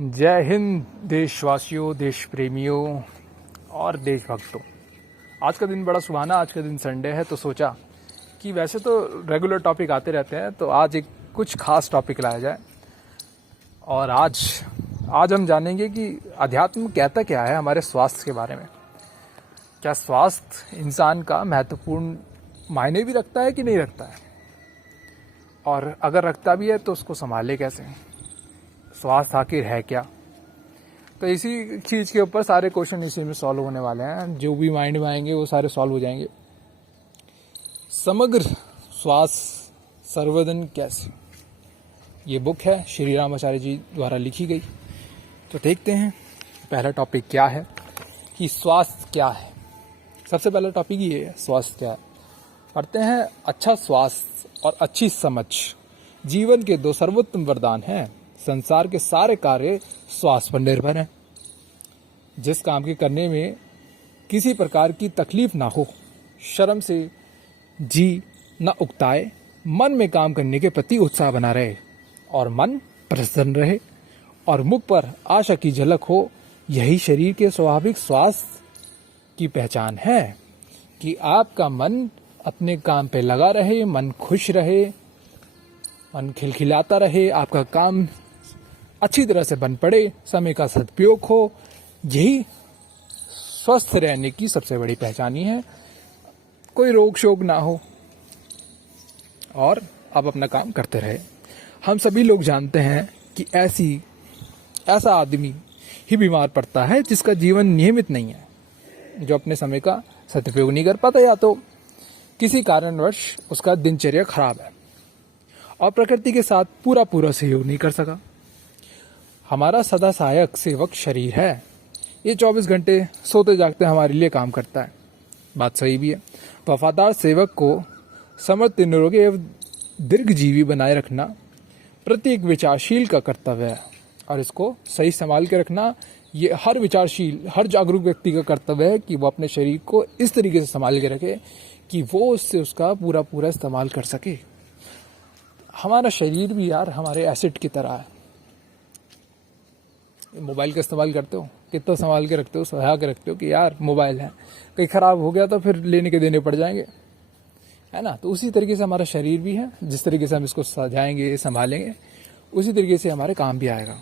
जय हिंद देशवासियों, देश प्रेमियों और देशभक्तों। आज का दिन बड़ा सुहाना, आज का दिन संडे है, तो सोचा कि वैसे तो रेगुलर टॉपिक आते रहते हैं, तो आज एक कुछ खास टॉपिक लाया जाए। और आज हम जानेंगे कि अध्यात्म कहता क्या है हमारे स्वास्थ्य के बारे में। क्या स्वास्थ्य इंसान का महत्वपूर्ण मायने भी रखता है कि नहीं रखता है, और अगर रखता भी है तो उसको संभाले कैसे। स्वास्थ्य आखिर है क्या। तो इसी चीज़ के ऊपर सारे क्वेश्चन इसी में सॉल्व होने वाले हैं। जो भी माइंड में आएंगे वो सारे सॉल्व हो जाएंगे। समग्र स्वास्थ्य सर्वोदन कैसे, ये बुक है श्री राम आचार्य जी द्वारा लिखी गई। तो देखते हैं पहला टॉपिक क्या है कि स्वास्थ्य क्या है। सबसे पहला टॉपिक ये है, स्वास्थ्य क्या है। पढ़ते हैं, अच्छा स्वास्थ्य और अच्छी समझ जीवन के दो सर्वोत्तम वरदान हैं। संसार के सारे कार्य स्वास्थ्य पर निर्भर हैं। जिस काम के करने में किसी प्रकार की तकलीफ ना हो, शर्म से जी न उकताए, मन में काम करने के प्रति उत्साह बना रहे और मन प्रसन्न रहे और मुख पर आशा की झलक हो, यही शरीर के स्वाभाविक स्वास्थ्य की पहचान है। कि आपका मन अपने काम पे लगा रहे, मन खुश रहे, मन खिलखिलाता रहे, आपका काम अच्छी तरह से बन पड़े, समय का सदुपयोग हो, यही स्वस्थ रहने की सबसे बड़ी पहचानी है। कोई रोग शोक ना हो और आप अपना काम करते रहे। हम सभी लोग जानते हैं कि ऐसा आदमी ही बीमार पड़ता है जिसका जीवन नियमित नहीं है, जो अपने समय का सदुपयोग नहीं कर पाता, या तो किसी कारणवश उसका दिनचर्या खराब है और प्रकृति के साथ पूरा सहयोग नहीं कर सका। हमारा सदा सहायक सेवक शरीर है। ये 24 घंटे सोते जागते हमारे लिए काम करता है। बात सही भी है। वफादार सेवक को समर्थ, निरोगी एवं दीर्घजीवी बनाए रखना प्रत्येक विचारशील का कर्तव्य है, और इसको सही संभाल के रखना ये हर विचारशील, हर जागरूक व्यक्ति का कर्तव्य है कि वो अपने शरीर को इस तरीके से संभाल के रखे कि वो उससे उसका पूरा इस्तेमाल कर सके। हमारा शरीर भी यार हमारे एसिड की तरह है। मोबाइल का इस्तेमाल करते हो, कितना संभाल के रखते हो, सजा के रखते हो कि यार मोबाइल है, कहीं ख़राब हो गया तो फिर लेने के देने पड़ जाएंगे, है ना। तो उसी तरीके से हमारा शरीर भी है। जिस तरीके से हम इसको सजाएंगे, संभालेंगे, उसी तरीके से हमारे काम भी आएगा।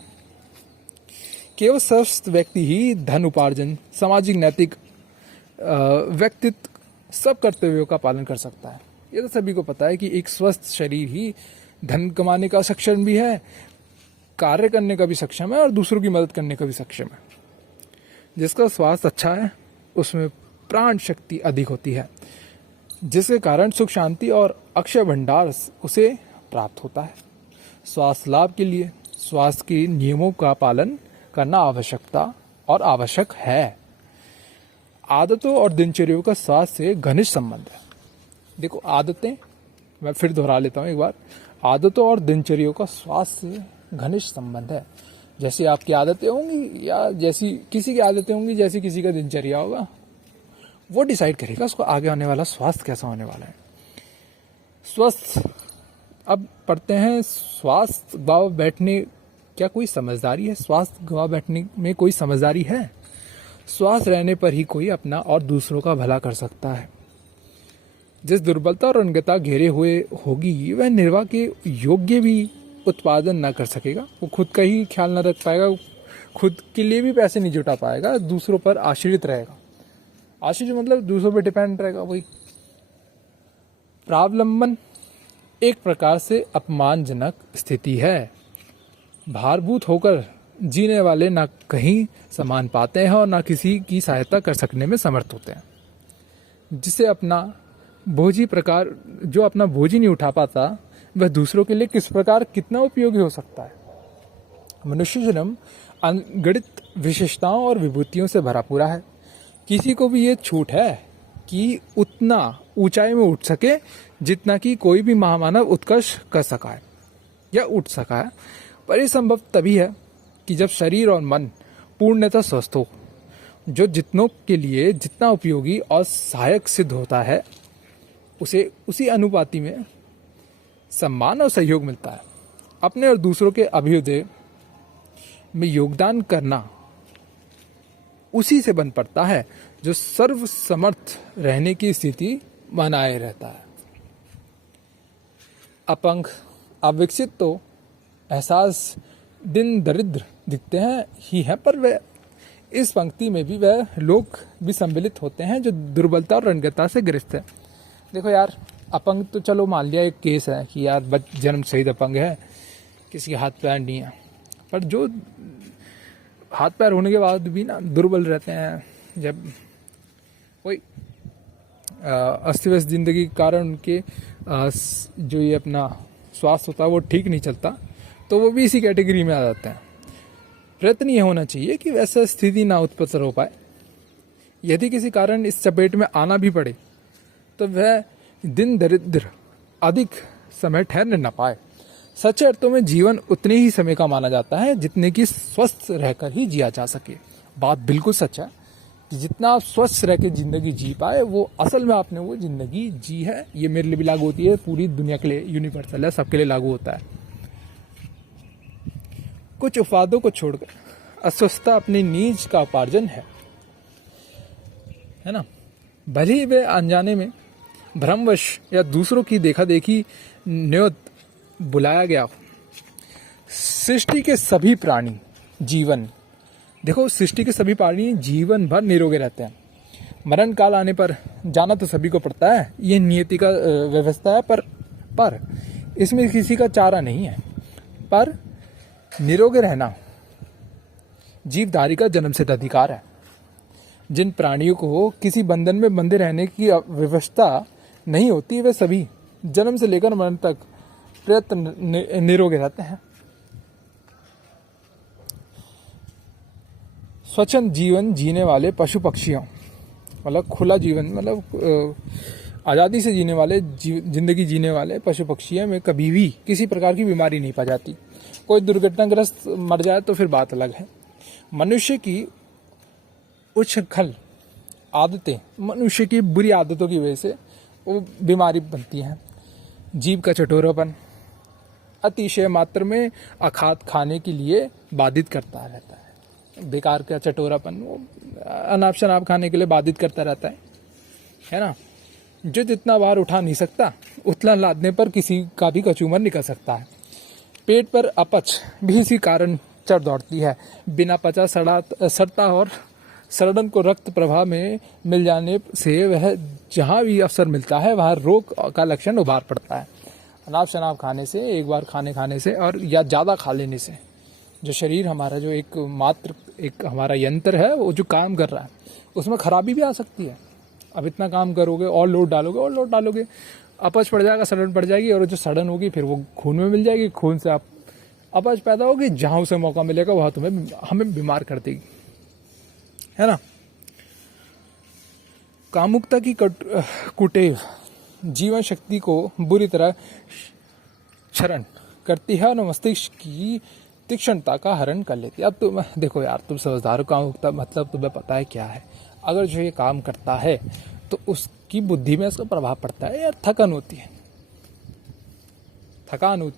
केवल स्वस्थ व्यक्ति ही धन उपार्जन, सामाजिक, नैतिक, व्यक्तित्व सब कर्तव्यों का पालन कर सकता है। ये तो सभी को पता है कि एक स्वस्थ शरीर ही धन कमाने का सक्षम भी है, कार्य करने का भी सक्षम है और दूसरों की मदद करने का भी सक्षम है। जिसका स्वास्थ्य अच्छा है उसमें प्राण शक्ति अधिक होती है, जिसके कारण सुख शांति और अक्षय भंडार उसे प्राप्त होता है। स्वास्थ्य लाभ के लिए स्वास्थ्य के नियमों का पालन करना आवश्यक है। आदतों और दिनचर्याओं का स्वास्थ्य से घनिष्ठ संबंध है। देखो, आदतें, मैं फिर दोहरा लेता हूँ एक बार, आदतों और दिनचर्याओं का स्वास्थ्य से घनिष्ठ संबंध है। जैसी आपकी आदतें होंगी या जैसी किसी की आदतें होंगी, जैसी किसी का दिनचर्या होगा, वो डिसाइड करेगा उसको आगे आने वाला स्वास्थ्य कैसा होने वाला है। स्वस्थ, अब पढ़ते हैं, स्वास्थ्य गवा बैठने क्या कोई समझदारी है? स्वास्थ्य गवा बैठने में कोई समझदारी है? स्वास्थ्य रहने पर ही कोई अपना और दूसरों का भला कर सकता है। जिस दुर्बलता और अनगता घेरे हुए होगी, वह निर्वाह के योग्य भी उत्पादन ना कर सकेगा। वो खुद का ही ख्याल ना रख पाएगा, खुद के लिए भी पैसे नहीं जुटा पाएगा, दूसरों पर आश्रित रहेगा। आश्रित मतलब दूसरों पर डिपेंड रहेगा। वही प्रावलंबन एक प्रकार से अपमानजनक स्थिति है। भारभूत होकर जीने वाले ना कहीं सम्मान पाते हैं और ना किसी की सहायता कर सकने में समर्थ होते हैं। जो अपना बोझी नहीं उठा पाता, वह दूसरों के लिए किस प्रकार कितना उपयोगी हो सकता है। मनुष्य जन्म अनगणित विशेषताओं और विभूतियों से भरा पूरा है। किसी को भी ये छूट है कि उतना ऊंचाई में उठ सके जितना कि कोई भी महामानव उत्कर्ष कर सका है या उठ सका है। पर यह संभव तभी है कि जब शरीर और मन पूर्णतः स्वस्थ हो। जो जितनों के लिए जितना उपयोगी और सहायक सिद्ध होता है, उसे उसी अनुपाति में सम्मान और सहयोग मिलता है। अपने और दूसरों के अभ्युदय में योगदान करना उसी से बन पड़ता है जो सर्वसमर्थ रहने की स्थिति बनाए रहता है। अपंग, अविकसित तो एहसास दिन दरिद्र दिखते हैं ही है, पर वे इस पंक्ति में भी वह लोग भी सम्मिलित होते हैं जो दुर्बलता और रणगता से ग्रस्त है। देखो यार, अपंग तो चलो मान लिया एक केस है कि यार जन्म सहित अपंग है, किसी के हाथ पैर नहीं है, पर जो हाथ पैर होने के बाद भी ना दुर्बल रहते हैं, जब कोई अस्त व्यस्त जिंदगी के कारण उनके जो ये अपना स्वास्थ्य होता है वो ठीक नहीं चलता, तो वो भी इसी कैटेगरी में आ जाते हैं। प्रयत्न ये होना चाहिए कि वैसा स्थिति ना उत्पन्न हो पाए। यदि किसी कारण इस चपेट में आना भी पड़े तो वह दिन दरिद्र अधिक समय ठहरने न पाए। सच्चे अर्थों में जीवन उतने ही समय का माना जाता है जितने कि स्वस्थ रहकर ही जिया जा सके। बात बिल्कुल सच है कि जितना आप स्वस्थ रह के जिंदगी जी पाए वो असल में आपने वो जिंदगी जी है। ये मेरे लिए भी लागू होती है, पूरी दुनिया के लिए यूनिवर्सल है, सबके लिए लागू होता है। कुछ उपवादों को छोड़कर अस्वस्थता अपनी नीज का उपार्जन है ना। भले ही वे अनजाने में भ्रमवश या दूसरों की देखा देखी न्योत बुलाया गया हो। सृष्टि के सभी प्राणी जीवन, देखो सृष्टि के सभी प्राणी जीवन भर निरोगे रहते हैं। मरण काल आने पर जाना तो सभी को पड़ता है, ये नियति का व्यवस्था है, पर इसमें किसी का चारा नहीं है। पर निरोगे रहना जीवधारी का जन्मसिद्ध अधिकार है। जिन प्राणियों को किसी बंधन में बंधे रहने की व्यवस्था नहीं होती, वे सभी जन्म से लेकर मरण तक प्रयत्न निरोगे रहते हैं। स्वच्छंद जीवन जीने वाले पशु पक्षियों, मतलब खुला जीवन, मतलब आज़ादी से जीने वाले जिंदगी जीने वाले पशु पक्षियों में कभी भी किसी प्रकार की बीमारी नहीं पाई जाती। कोई दुर्घटनाग्रस्त मर जाए तो फिर बात अलग है। मनुष्य की उच्छृंखल आदतें, मनुष्य की बुरी आदतों की वजह से वो बीमारी बनती हैं। जीभ का चटोरापन अतिशय मात्रा में अखाद्य खाने के लिए बाधित करता रहता है। बेकार का चटोरापन वो अनाप शनाप खाने के लिए बाधित करता रहता है ना। जो जितना भार उठा नहीं सकता उतना लादने पर किसी का भी कचूमर निकल सकता है। पेट पर अपच भी इसी कारण चढ़ दौड़ती है। बिना पचा सड़ता और सड़न को रक्त प्रवाह में मिल जाने से वह जहाँ भी अवसर मिलता है वहाँ रोग का लक्षण उभार पड़ता है। अनाप शनाप खाने से, एक बार खाने से और या ज़्यादा खा लेने से जो शरीर हमारा जो एक हमारा यंत्र है वो जो काम कर रहा है उसमें खराबी भी आ सकती है। अब इतना काम करोगे और लोड डालोगे अपच पड़ जाएगा, सड़न पड़ जाएगी, और जो सड़न होगी फिर वो खून में मिल जाएगी। खून से आप अपच पैदा होगी, जहाँ उसे मौका मिलेगा वहाँ हमें बीमार कर देगी, है ना। कामुकता की कुटेव जीवन शक्ति को बुरी तरह क्षरण करती है और मस्तिष्क की तीक्ष्णता का हरण कर लेती है। अब तो देखो यार, तुम समझदार हो, कामुकता मतलब तुम्हें पता है क्या है। अगर जो ये काम करता है तो उसकी बुद्धि में उसका प्रभाव पड़ता है या थकान होती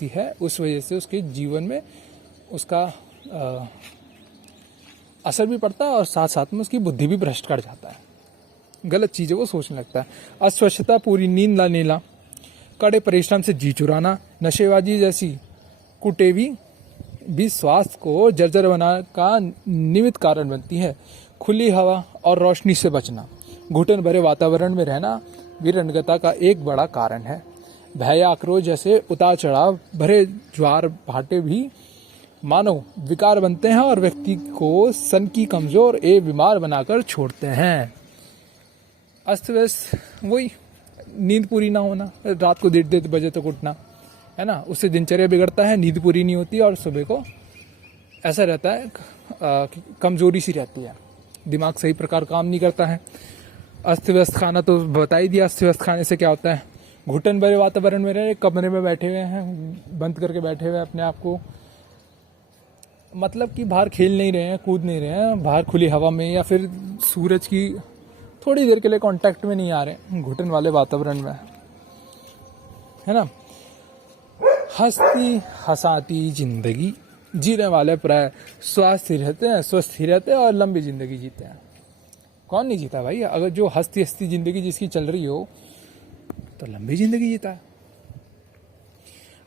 है। उस वजह से उसके जीवन में उसका असर भी पड़ता है और साथ साथ में उसकी बुद्धि भी भ्रष्ट कर जाता है। गलत चीज़ें वो सोचने लगता है। अस्वच्छता, पूरी नींद ना लेना, कड़े परिश्रम से जी चुराना, नशेबाजी जैसी कुटेवी भी स्वास्थ्य को जर्जर बनाने का निमित्त कारण बनती है। खुली हवा और रोशनी से बचना, घुटन भरे वातावरण में रहना भी रणगता का एक बड़ा कारण है। भय या आक्रोश जैसे उतार चढ़ाव भरे ज्वार भाटे भी मानव विकार बनते हैं और व्यक्ति को सनकी, कमजोर एवं बीमार बनाकर छोड़ते हैं। अस्त व्यस्त वही नींद पूरी ना होना, रात को 1:30 बजे तक उठना, है ना, उससे दिनचर्या बिगड़ता है, नींद पूरी नहीं होती और सुबह को ऐसा रहता है कमजोरी सी रहती है, दिमाग सही प्रकार काम नहीं करता है। अस्त व्यस्त खाना तो बता ही दिया, अस्त व्यस्त खाने से क्या होता है। घुटन भरे वातावरण में रहे, कमरे में बैठे हुए हैं, बंद करके बैठे हुए हैं अपने आप को, मतलब कि बाहर खेल नहीं रहे हैं, कूद नहीं रहे हैं, बाहर खुली हवा में या फिर सूरज की थोड़ी देर के लिए कांटेक्ट में नहीं आ रहे, घुटन वाले वातावरण में, है ना। हंसती हंसाती जिंदगी जीने वाले प्राय स्वस्थ ही रहते हैं, स्वस्थ ही रहते हैं और लंबी जिंदगी जीते हैं। कौन नहीं जीता भाई? अगर जो हंसती हंसती जिंदगी जिसकी चल रही हो तो लंबी जिंदगी जीता है।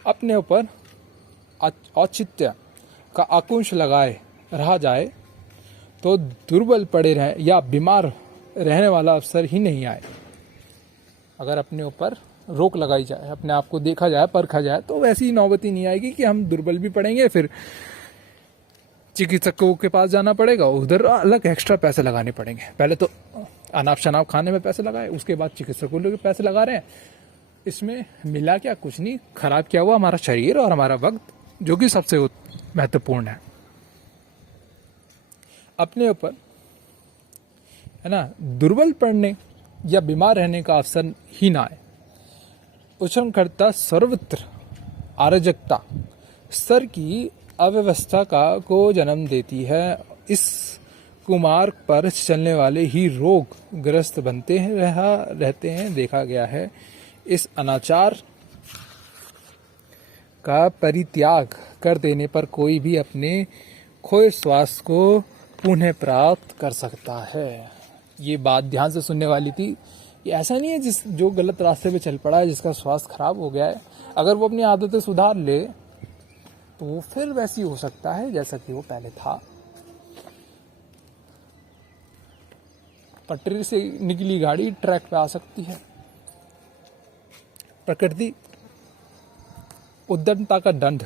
अपने ऊपर औचित्य का अंकुश लगाए रहा जाए तो दुर्बल पड़े रहे या बीमार रहने वाला अवसर ही नहीं आए। अगर अपने ऊपर रोक लगाई जाए, अपने आप को देखा जाए, परखा जाए, तो वैसी नौबत ही नहीं आएगी कि हम दुर्बल भी पड़ेंगे, फिर चिकित्सकों के पास जाना पड़ेगा, उधर अलग एक्स्ट्रा पैसे लगाने पड़ेंगे। पहले तो अनाप शनाप खाने में पैसे लगाए, उसके बाद चिकित्सकों के पैसे लगा रहे हैं। इसमें मिला क्या? कुछ नहीं। खराब क्या हुआ? हमारा शरीर और हमारा वक्त, जो कि सबसे महत्वपूर्ण है। अपने ऊपर है ना दुर्बल पड़ने या बीमार रहने का अवसर ही ना आए। उच्चकर्ता सर्वत्र अराजकता स्तर की अव्यवस्था को जन्म देती है। इस कुमार्ग पर चलने वाले ही रोग ग्रस्त बनते हैं रहते हैं। देखा गया है इस अनाचार का परित्याग कर देने पर कोई भी अपने खोए स्वास्थ्य को पुनः प्राप्त कर सकता है। ये बात ध्यान से सुनने वाली थी। ये ऐसा नहीं है जो गलत रास्ते पे चल पड़ा है, जिसका स्वास्थ्य खराब हो गया है, अगर वो अपनी आदतें सुधार ले तो वो फिर वैसी हो सकता है जैसा कि वो पहले था। पटरी से निकली गाड़ी ट्रैक पे आ सकती है। प्रकृति उद्दंडता का दंड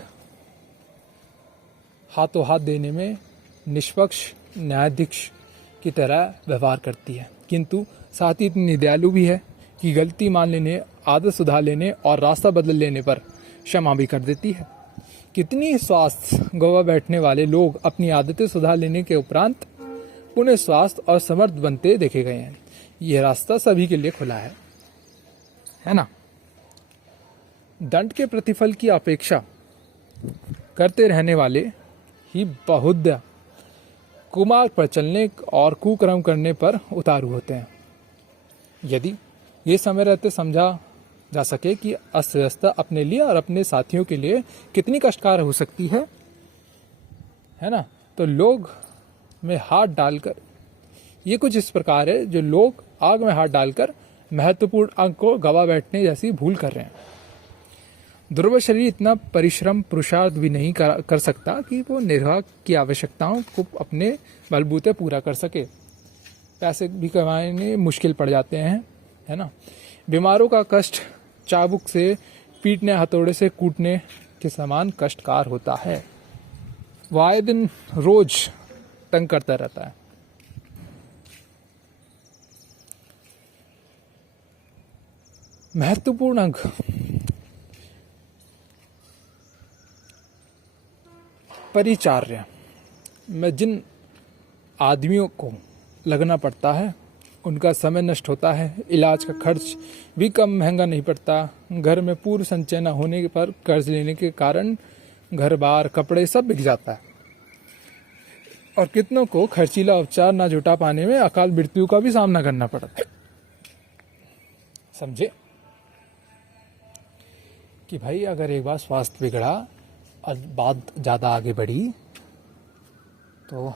हाथों हाथ देने में निष्पक्ष न्यायाधीश की तरह व्यवहार करती है, किंतु साथ ही इतनी दयालु भी है कि गलती मान लेने, आदत सुधार लेने और रास्ता बदल लेने पर क्षमा भी कर देती है। कितनी स्वास्थ्य गवा बैठने वाले लोग अपनी आदतें सुधार लेने के उपरांत पुनः स्वास्थ्य और समर्थ बनते देखे गए हैं। यह रास्ता सभी के लिए खुला है ना। दंड के प्रतिफल की अपेक्षा करते रहने वाले ही बहुधा कुमार्ग पर चलने और कुकर्म करने पर उतारू होते हैं। यदि ये समय रहते समझा जा सके कि अर्थव्यवस्था अपने लिए और अपने साथियों के लिए कितनी कष्टकार हो सकती है ना, तो लोग में हाथ डालकर, ये कुछ इस प्रकार है जो लोग आग में हाथ डालकर महत्वपूर्ण अंग को गवा बैठने जैसी भूल कर रहे हैं। दुर्बल शरीर इतना परिश्रम पुरुषार्थ भी नहीं कर सकता कि वो निर्वाह की आवश्यकताओं को अपने बलबूते पूरा कर सके। पैसे भी कमाने मुश्किल पड़ जाते हैं, है ना। बीमारों का कष्ट चाबुक से पीटने, हथौड़े से कूटने के समान कष्टकार होता है। वो आए दिन रोज तंग करता रहता है। महत्वपूर्ण अंग परिचार्य में जिन आदमियों को लगना पड़ता है उनका समय नष्ट होता है, इलाज का खर्च भी कम महंगा नहीं पड़ता, घर में पूर्व संचय न होने पर कर्ज लेने के कारण घर बार कपड़े सब बिक जाता है, और कितनों को खर्चीला उपचार न जुटा पाने में अकाल मृत्यु का भी सामना करना पड़ता है। समझे कि भाई अगर एक बार स्वास्थ्य बिगड़ा और बात ज़्यादा आगे बढ़ी तो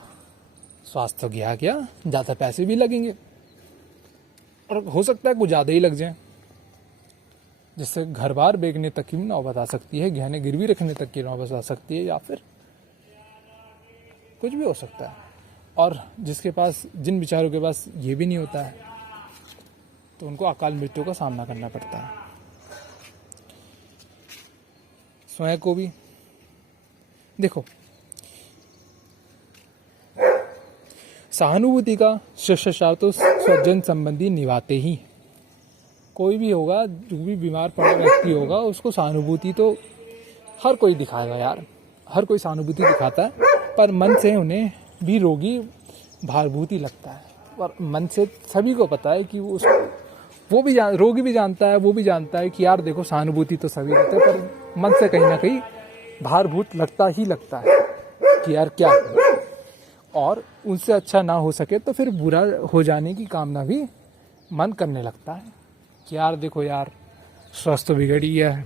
स्वास्थ्य तो गया, ज़्यादा पैसे भी लगेंगे और हो सकता है कुछ ज़्यादा ही लग जाए, जिससे घर बार बेचने तक की नौबत आ सकती है, गहने गिरवी रखने तक की नौबत आ सकती है, या फिर कुछ भी हो सकता है। और जिसके पास, जिन बेचारों के पास ये भी नहीं होता है तो उनको अकाल मृत्यु का सामना करना पड़ता है। स्वयं को भी देखो, सहानुभूति का शिष्टाचार तो स्वजन संबंधी निभाते ही। कोई भी होगा, जो भी बीमार पड़ा व्यक्ति होगा, उसको सहानुभूति तो हर कोई दिखाएगा यार, हर कोई सहानुभूति दिखाता है, पर मन से उन्हें भी रोगी भारभूति लगता है। और मन से सभी को पता है कि रोगी भी जानता है, वो भी जानता है कि यार देखो सहानुभूति तो सभी देते हैं, पर मन से कहीं ना कहीं भारभूत लगता ही लगता है कि यार क्या है। और उनसे अच्छा ना हो सके तो फिर बुरा हो जाने की कामना भी मन करने लगता है कि यार देखो यार, स्वास्थ्य तो बिगड़ी है,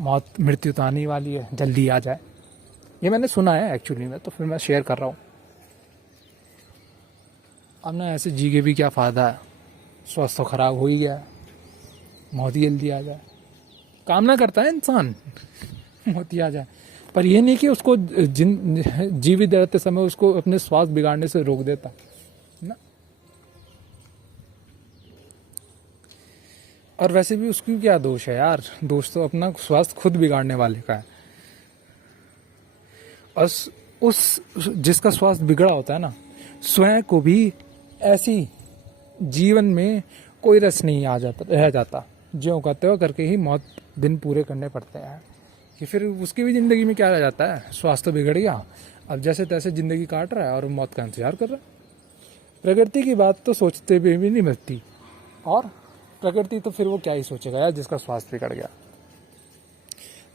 मौत मृत्यु तो आने वाली है, जल्दी आ जाए। ये मैंने सुना है एक्चुअली में, तो फिर मैं शेयर कर रहा हूँ। अब ना ऐसे जी के भी क्या फ़ायदा है, स्वास्थ्य तो खराब हो ही गया है, मौत ही जल्दी आ जाए। कामना करता है इंसान मौत ही आ जाए, पर यह नहीं कि उसको जीवित रहते समय उसको अपने स्वास्थ्य बिगाड़ने से रोक देता ना। और वैसे भी उसकी क्या दोष है यार, दोष तो अपना स्वास्थ्य खुद बिगाड़ने वाले का है। और उस जिसका स्वास्थ्य बिगड़ा होता है ना, स्वयं को भी ऐसी जीवन में कोई रस नहीं आ जाता, रह जाता, ज्यों का त्यों करके ही मौत दिन पूरे करने पड़ते हैं। कि फिर उसकी भी ज़िंदगी में क्या रह जाता है, स्वास्थ्य तो बिगड़ गया, अब जैसे तैसे ज़िंदगी काट रहा है और मौत का इंतजार कर रहा है। प्रकृति की बात तो सोचते हुए भी नहीं मिलती, और प्रकृति तो फिर वो क्या ही सोचेगा यार जिसका स्वास्थ्य बिगड़ गया।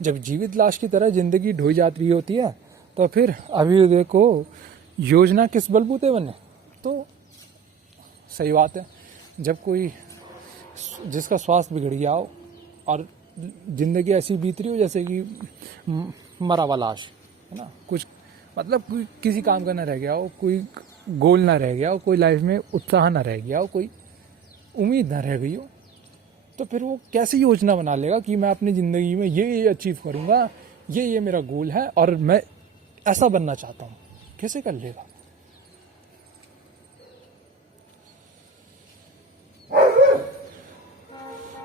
जब जीवित लाश की तरह ज़िंदगी ढोई जाती रही होती है, तो फिर अभी देखो योजना किस बलबूते बने। तो सही बात है, जब कोई जिसका स्वास्थ्य बिगड़ गया हो और ज़िंदगी ऐसी बीत रही हो जैसे कि मरा हुआ लाश है ना, कुछ मतलब कोई किसी काम का ना रह गया हो, कोई गोल ना रह गया हो, कोई लाइफ में उत्साह ना रह गया हो, कोई उम्मीद ना रह गई हो, तो फिर वो कैसी योजना बना लेगा कि मैं अपनी ज़िंदगी में ये अचीव करूँगा, ये मेरा गोल है और मैं ऐसा बनना चाहता हूँ। कैसे कर लेगा?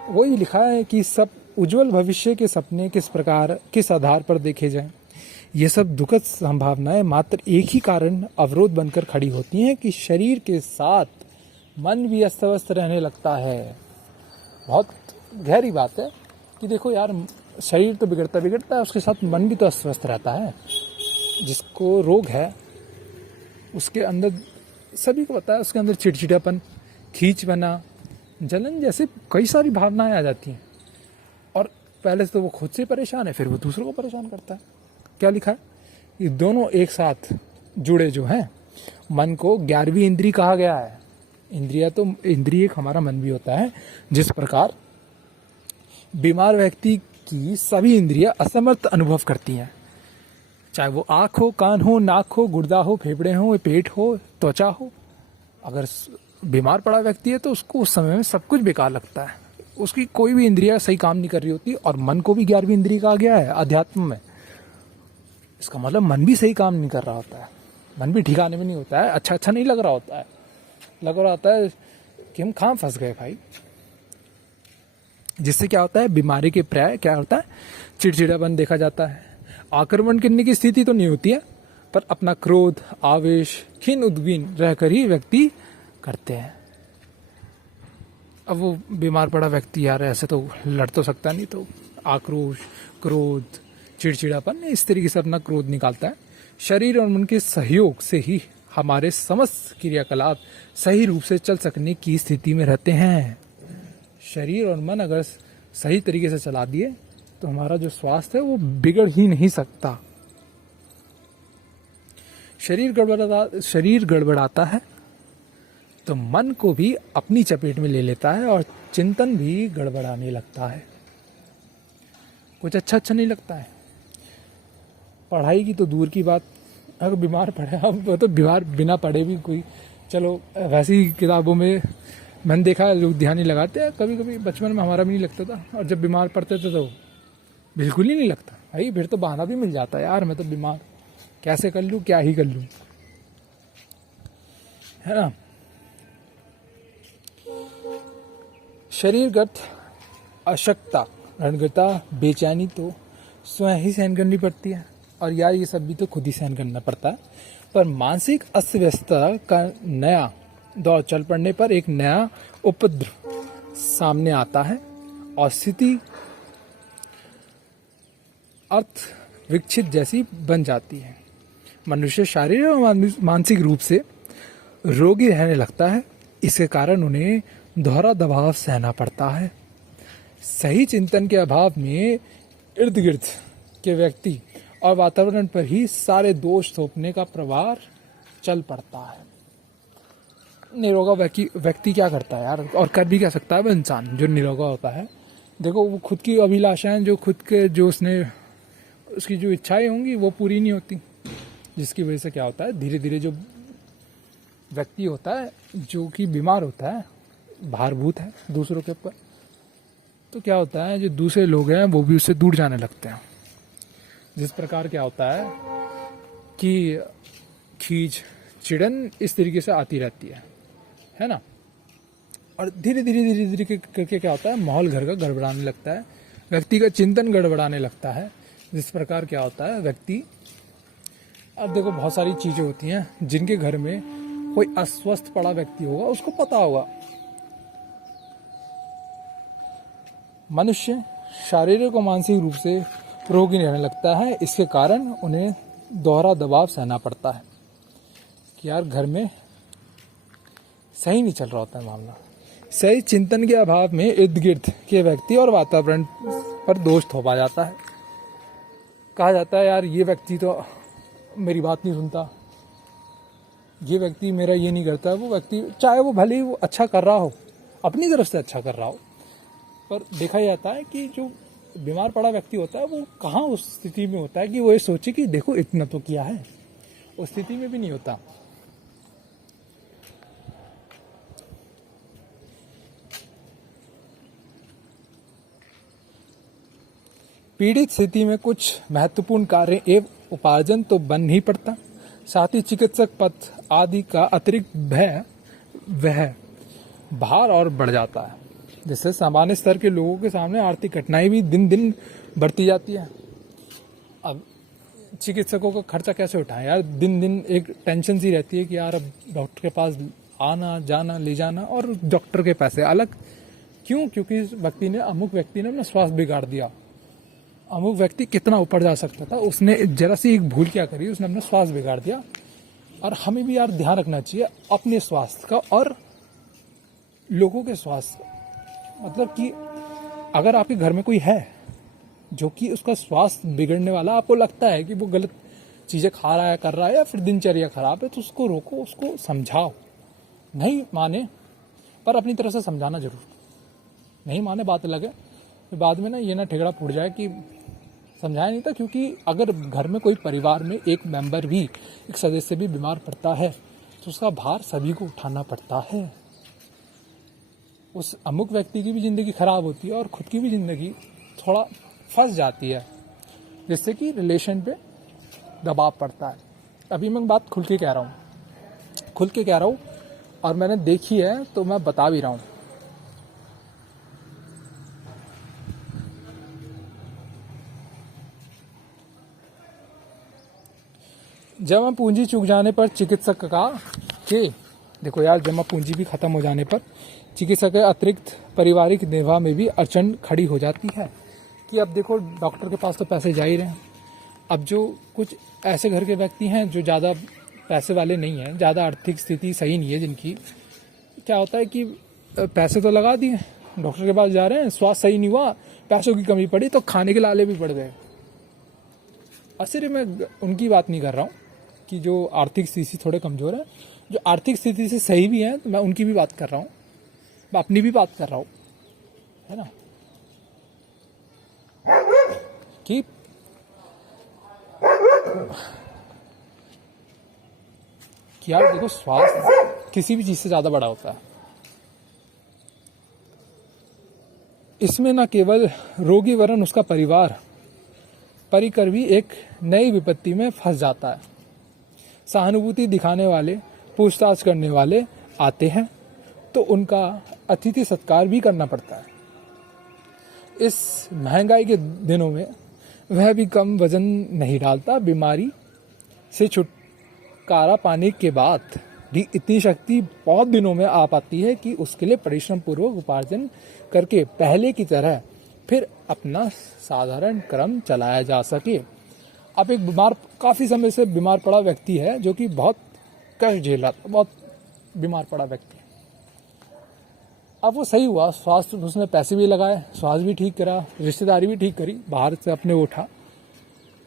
वही लिखा है कि सब उज्जवल भविष्य के सपने किस आधार पर देखे जाएं। ये सब दुखद संभावनाएं मात्र एक ही कारण अवरोध बनकर खड़ी होती हैं कि शरीर के साथ मन भी अस्त व्यस्त रहने लगता है। बहुत गहरी बात है कि देखो यार, शरीर तो बिगड़ता है, उसके साथ मन भी तो अस्त व्यस्त रहता है। जिसको रोग है उसके अंदर, सभी को पता है, उसके अंदर चिड़चिड़ापन, खींचपना, जलन जैसे कई सारी भावनाएं आ जाती हैं। और पहले से तो वो खुद से परेशान है, फिर वो दूसरों को परेशान करता है। क्या लिखा है? ये दोनों एक साथ जुड़े जो हैं। मन को 11वीं इंद्री कहा गया है। इंद्रिय एक हमारा मन भी होता है। जिस प्रकार बीमार व्यक्ति की सभी इंद्रियां असमर्थ अनुभव करती हैं, चाहे वो आँख हो, कान हो, नाक हो, गुर्दा हो, फेफड़े हो, पेट हो, त्वचा हो। अगर बीमार पड़ा व्यक्ति है तो उसको उस समय में सब कुछ बेकार लगता है, उसकी कोई भी इंद्रिया सही काम नहीं कर रही होती। और मन को भी 11वीं इंद्रिय कहा गया है अध्यात्म में। इसका मतलब मन भी सही काम नहीं कर रहा होता है, मन भी ठिकाने में नहीं होता है, अच्छा नहीं लग रहा होता है, लग रहा होता है कि हम कहाँ फंस गए भाई। जिससे क्या होता है, बीमारी के प्राय क्या होता है, चिड़चिड़ापन देखा जाता है। आक्रमण करने की स्थिति तो नहीं होती है, पर अपना क्रोध, आवेश, खीन उद्वीन रहकर ही व्यक्ति करते हैं। अब वो बीमार पड़ा व्यक्ति यार ऐसे तो लड़ तो सकता नहीं, तो आक्रोश, क्रोध, चिड़चिड़ापन, इस तरीके से अपना क्रोध निकालता है। शरीर और मन के सहयोग से ही हमारे समस्त क्रियाकलाप सही रूप से चल सकने की स्थिति में रहते हैं। शरीर और मन अगर सही तरीके से चला दिए तो हमारा जो स्वास्थ्य है वो बिगड़ ही नहीं सकता। शरीर गड़बड़ाता है तो मन को भी अपनी चपेट में ले लेता है और चिंतन भी गड़बड़ाने लगता है। कुछ अच्छा नहीं लगता है। पढ़ाई की तो दूर की बात, अगर बीमार पड़े, अब तो बीमार बिना पढ़े भी कोई, चलो वैसी किताबों में मैंने देखा है लोग ध्यान नहीं लगाते हैं। कभी कभी बचपन में हमारा भी नहीं लगता था, और जब बीमार पड़ते थे तो बिल्कुल ही नहीं लगता भाई। फिर तो बहाना भी मिल जाता है, यार मैं तो बीमार, कैसे कर लूँ, क्या ही कर लूँ, है ना। शरीरगत अशक्तता, रणगता, बेचैनी तो स्वयं ही सहन करनी पड़ती है, और यार ये सब भी तो खुद ही सहन करना पड़ता है। पर मानसिक अस्त व्यस्तता का नया दौर चल पड़ने पर एक नया उपद्रव सामने आता है और स्थिति अर्थ विक्षित जैसी बन जाती है। मनुष्य शारीरिक और मानसिक रूप से रोगी रहने लगता है। इसके कारण उन्हें दोहरा दबाव सहना पड़ता है। सही चिंतन के अभाव में इर्द गिर्द के व्यक्ति और वातावरण पर ही सारे दोष थोपने का प्रवाह चल पड़ता है। निरोगा व्यक्ति क्या करता है यार, और कर भी क्या सकता है वो इंसान जो निरोगा होता है। देखो वो खुद की अभिलाषाएं, जो खुद के जो उसने उसकी जो इच्छाएं होंगी वो पूरी नहीं होती, जिसकी वजह से क्या होता है, धीरे धीरे जो व्यक्ति होता है जो कि बीमार होता है, भारभूत है दूसरों के ऊपर, तो क्या होता है, जो दूसरे लोग हैं वो भी उससे दूर जाने लगते हैं। जिस प्रकार क्या होता है कि खींच चिड़न इस तरीके से आती रहती है ना। और धीरे धीरे करके क्या होता है, माहौल घर का गड़बड़ाने लगता है, व्यक्ति का चिंतन गड़बड़ाने लगता है। जिस प्रकार क्या होता है, व्यक्ति, अब देखो बहुत सारी चीजें होती हैं जिनके घर में कोई अस्वस्थ पड़ा व्यक्ति होगा, उसको पता होगा। मनुष्य शारीरिक और मानसिक रूप से रोगी रहने लगता है। इसके कारण उन्हें दोहरा दबाव सहना पड़ता है कि यार घर में सही नहीं चल रहा होता है मामला। सही चिंतन के अभाव में इर्द गिर्द के व्यक्ति और वातावरण पर दोष थोपा जाता है। कहा जाता है यार ये व्यक्ति तो मेरी बात नहीं सुनता, ये व्यक्ति मेरा ये नहीं करता। वो व्यक्ति चाहे वो भले ही वो अच्छा कर रहा हो, अपनी तरफ से अच्छा कर रहा हो, पर देखा जाता है कि जो बीमार पड़ा व्यक्ति होता है वो कहाँ उस स्थिति में होता है कि वो ये सोचे कि देखो इतना तो किया है, उस स्थिति में भी नहीं होता। पीड़ित स्थिति में कुछ महत्वपूर्ण कार्य एवं उपार्जन तो बन नहीं पड़ता, साथ ही चिकित्सक पद आदि का अतिरिक्त वह भार और बढ़ जाता है, जिससे सामान्य स्तर के लोगों के सामने आर्थिक कठिनाई भी दिन दिन बढ़ती जाती है। अब चिकित्सकों का खर्चा कैसे उठाएं यार, दिन दिन एक टेंशन सी रहती है कि यार अब डॉक्टर के पास आना जाना ले जाना, और डॉक्टर के पैसे अलग। क्यों? क्योंकि अमुक व्यक्ति ने अपना स्वास्थ्य बिगाड़ दिया। अमुक व्यक्ति कितना ऊपर जा सकता था, उसने जरा सी एक भूल क्या करी, उसने अपना स्वास्थ्य बिगाड़ दिया। और हमें भी यार ध्यान रखना चाहिए अपने स्वास्थ्य का और लोगों के स्वास्थ्य। मतलब कि अगर आपके घर में कोई है जो कि उसका स्वास्थ्य बिगड़ने वाला, आपको लगता है कि वो गलत चीजें खा रहा है, कर रहा है, या फिर दिनचर्या खराब है, तो उसको रोको, उसको समझाओ। नहीं माने पर अपनी तरफ से समझाना जरूर। नहीं माने बात अलग है, बाद में ना ये ना ठेकड़ा फूट जाए कि समझाया नहीं था। क्योंकि अगर घर में कोई परिवार में एक मेंबर भी, एक सदस्य भी बीमार पड़ता है तो उसका भार सभी को उठाना पड़ता है। उस अमुक व्यक्ति की भी जिंदगी खराब होती है और खुद की भी जिंदगी थोड़ा फंस जाती है, जिससे कि रिलेशन पे दबाव पड़ता है। अभी मैं बात खुल के कह रहा हूँ और मैंने देखी है तो मैं बता भी रहा हूँ। जमा पूंजी चूक जाने पर चिकित्सक का देखो यार, जमा पूंजी भी खत्म हो जाने पर चिकित्सक के अतिरिक्त पारिवारिक निर्वाह में भी अड़चन खड़ी हो जाती है कि अब देखो डॉक्टर के पास तो पैसे जा ही रहे हैं। अब जो कुछ ऐसे घर के व्यक्ति हैं जो ज़्यादा पैसे वाले नहीं हैं, ज़्यादा आर्थिक स्थिति सही नहीं है जिनकी, क्या होता है कि पैसे तो लगा दिए, डॉक्टर के पास जा रहे हैं, स्वास्थ्य सही नहीं हुआ, पैसों की कमी पड़ी तो खाने के लाले भी पड़ गए। और सिर्फ मैं उनकी बात नहीं कर रहा हूँ कि जो आर्थिक स्थिति थोड़े कमज़ोर है, जो आर्थिक स्थिति से सही भी है, तो मैं उनकी भी बात कर रहा हूँ, मैं अपनी भी बात कर रहा हूँ, है ना। कि यार देखो, स्वास्थ्य किसी भी चीज से ज्यादा बड़ा होता है। इसमें न केवल रोगी वरन उसका परिकर भी एक नई विपत्ति में फंस जाता है। सहानुभूति दिखाने वाले, पूछताछ करने वाले आते हैं तो उनका अतिथि सत्कार भी करना पड़ता है। इस महंगाई के दिनों में वह भी कम वजन नहीं डालता। बीमारी से छुटकारा पाने के बाद भी इतनी शक्ति बहुत दिनों में आ पाती है कि उसके लिए परिश्रम पूर्वक उपार्जन करके पहले की तरह फिर अपना साधारण क्रम चलाया जा सके। अब एक काफी समय से बीमार पड़ा व्यक्ति है जो कि बहुत कष्ट झेला, बहुत बीमार पड़ा व्यक्ति। अब वो सही हुआ, स्वास्थ्य, उसने पैसे भी लगाए, स्वास्थ्य भी ठीक करा, रिश्तेदारी भी ठीक करी, बाहर से अपने उठा,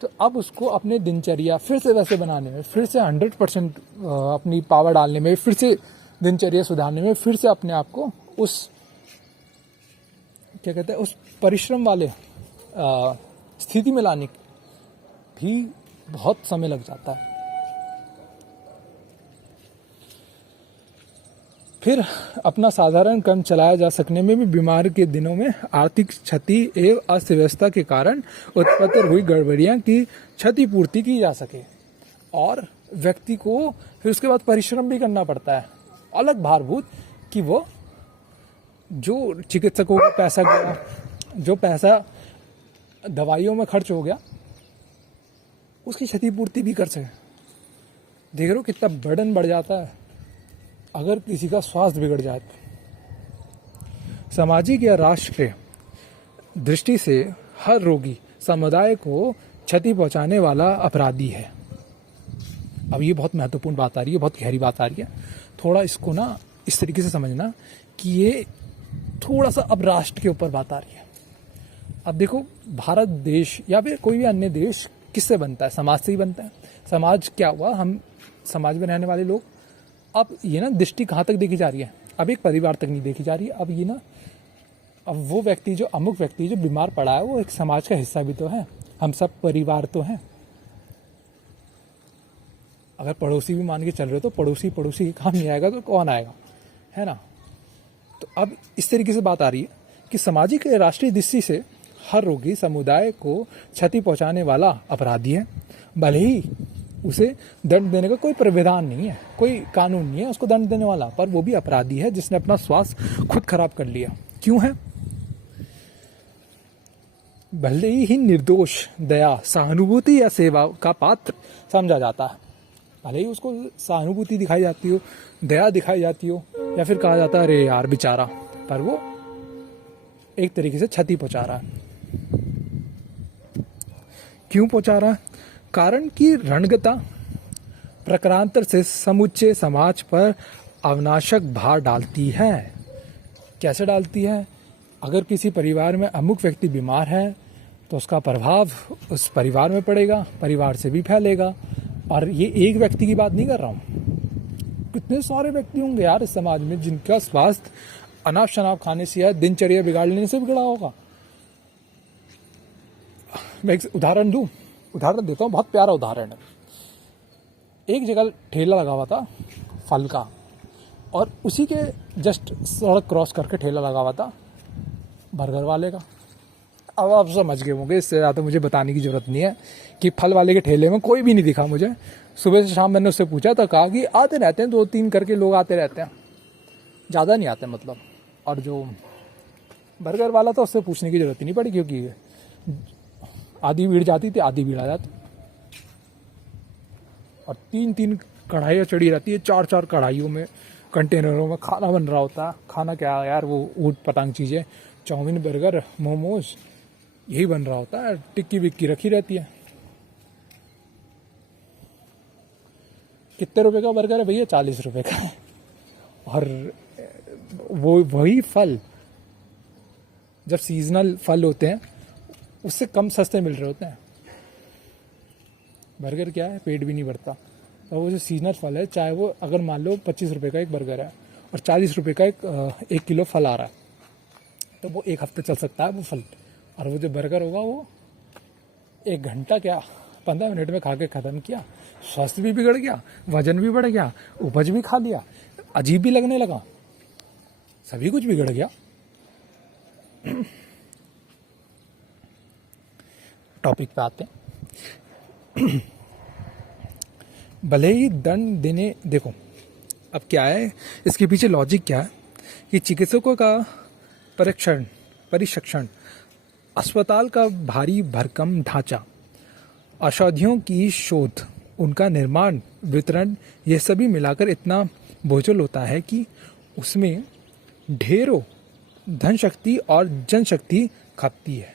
तो अब उसको अपने दिनचर्या फिर से वैसे बनाने में, फिर से 100% अपनी पावर डालने में, फिर से दिनचर्या सुधारने में, फिर से अपने आप को उस उस परिश्रम वाले स्थिति में लाने भी बहुत समय लग जाता है। फिर अपना साधारण काम चलाया जा सकने में भी बीमारी के दिनों में आर्थिक क्षति एवं अर्थव्यवस्था के कारण उत्पन्न हुई गड़बड़ियां की क्षतिपूर्ति की जा सके। और व्यक्ति को फिर उसके बाद परिश्रम भी करना पड़ता है अलग भारभूत कि वो जो चिकित्सकों को पैसा गया, जो पैसा दवाइयों में खर्च हो गया, उसकी क्षतिपूर्ति भी कर सके। देख रहे हो कितना बर्डन बढ़ जाता है अगर किसी का स्वास्थ्य बिगड़ जाए तो। सामाजिक या राष्ट्रीय दृष्टि से हर रोगी समुदाय को क्षति पहुंचाने वाला अपराधी है। अब ये बहुत महत्वपूर्ण बात आ रही है, बहुत गहरी बात आ रही है। थोड़ा इसको ना इस तरीके से समझना कि ये थोड़ा सा अब राष्ट्र के ऊपर बात आ रही है। अब देखो, भारत देश या फिर कोई भी अन्य देश किससे बनता है? समाज से ही बनता है। समाज क्या हुआ? हम समाज में रहने वाले लोग। अब ये ना दृष्टि कहाँ तक देखी जा रही है? अब एक परिवार तक नहीं देखी जा रही है। अब ये ना, अब वो व्यक्ति जो अमुक व्यक्ति जो बीमार पड़ा है वो एक समाज का हिस्सा भी तो है। हम सब परिवार तो हैं। अगर पड़ोसी भी मान के चल रहे हो तो पड़ोसी के काम नहीं आएगा तो कौन आएगा, है ना? तो अब इस तरीके से बात आ रही है कि सामाजिक राष्ट्रीय दृष्टि से हर रोगी समुदाय को क्षति पहुंचाने वाला अपराधी है। भले ही उसे दंड देने का कोई प्रावधान नहीं है, कोई कानून नहीं है उसको दंड देने वाला, पर वो भी अपराधी है जिसने अपना स्वास्थ्य खुद खराब कर लिया। क्यों है? भले ही निर्दोष, दया, सहानुभूति या सेवा का पात्र समझा जाता है। भले ही उसको सहानुभूति दिखाई जाती हो, दया दिखाई जाती हो, या फिर कहा जाता है अरे यार बेचारा, पर वो एक तरीके से क्षति पहुंचा रहा है। क्यों पहुंचा रहा है? कारण की रणगता प्रकारांतर से समुच्चय समाज पर अविनाशक भार डालती है। कैसे डालती है? अगर किसी परिवार में अमुक व्यक्ति बीमार है तो उसका प्रभाव उस परिवार में पड़ेगा, परिवार से भी फैलेगा। और ये एक व्यक्ति की बात नहीं कर रहा हूँ, कितने सारे व्यक्ति होंगे यार इस समाज में जिनका स्वास्थ्य अनाप शनाप खाने से या दिनचर्या बिगाड़ लेने से बिगड़ा होगा। मैं एक उदाहरण देता हूँ, बहुत प्यारा उदाहरण है। एक जगह ठेला लगा हुआ था फल का, और उसी के जस्ट सड़क क्रॉस करके ठेला लगा हुआ था बर्गर वाले का। अब आप समझ गए होंगे, इससे ज़्यादा मुझे बताने की ज़रूरत नहीं है कि फल वाले के ठेले में कोई भी नहीं दिखा मुझे। सुबह से शाम मैंने उससे पूछा तो कहा कि आते रहते हैं, 2-3 करके लोग आते रहते हैं, ज़्यादा नहीं आते मतलब। और जो बर्गर वाला था उससे पूछने की ज़रूरत ही नहीं पड़ी, क्योंकि आधी भीड़ जाती थी, आधी भीड़ आ जाती। और 3-3 कढ़ाइयाँ चढ़ी रहती है, 4-4 कढ़ाइयों में, कंटेनरों में खाना बन रहा होता है। खाना क्या यार, वो ऊट पटांग चीज़ें, चाउमीन, बर्गर, मोमोज, यही बन रहा होता है। टिक्की विक्की रखी रहती है। कितने रुपए का बर्गर है भैया? 40 रुपए का। और वो वही फल, जब सीजनल फल होते हैं उससे कम सस्ते मिल रहे होते हैं। बर्गर क्या है, पेट भी नहीं भरता। और वो जो सीजनल फल है, चाहे वो अगर मान लो 25 रुपए का एक बर्गर है और 40 रुपए का एक किलो फल आ रहा है, तो वो एक हफ्ते चल सकता है वो फल। और वो जो बर्गर होगा वो 1 घंटा क्या 15 मिनट में खा के ख़त्म किया। स्वास्थ्य भी बिगड़ गया, वजन भी बढ़ गया, उपज भी खा लिया, अजीब भी लगने लगा, सभी कुछ बिगड़ गया। टॉपिक पे आते हैं। भले ही दंड देने, देखो अब क्या है इसके पीछे लॉजिक क्या है कि चिकित्सकों का परिशिक्षण, अस्पताल का भारी भरकम ढांचा, औषधियों की शोध, उनका निर्माण, वितरण, ये सभी मिलाकर इतना बोझल होता है कि उसमें ढेरों धन शक्ति और जनशक्ति खपती है।